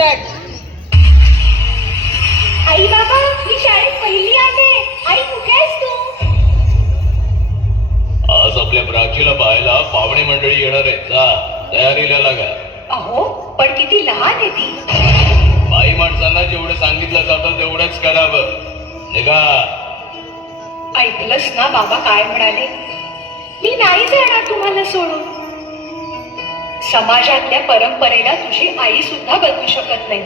चढ. आई बाबा मी शाळेत पहिली आले. आई कुठे आहेस तू? आज आपल्या प्राचीला पाहायला पाहुणे मंडळी येणार आहेत. जा तयारीला लागा. अहो पण किती लहान आहे ती. बाई माणसांना जेवढं सांगितलं जातं तेवढंच करावं. निघा. ऐकलंस ना बाबा काय म्हणाले? मी नाही जाणार तुम्हाला सोडून. समाजातल्या परंपरेला तुझी आई सुद्धा बदलू शकत नाही.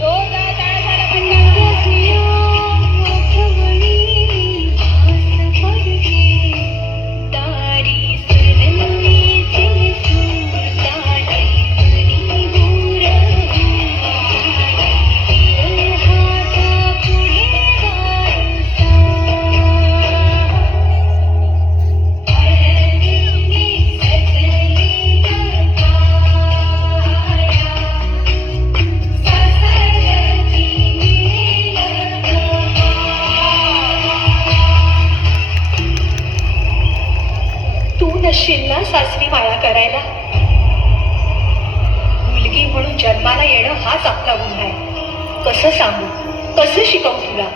जोरदार टाळ्या झाल्या तू नसशील ना सासरी माया करायला. मुलगी म्हणून जन्माला येणं हाच आपला गुन्हा आहे. कसं सांगू, कसं शिकवू तुला?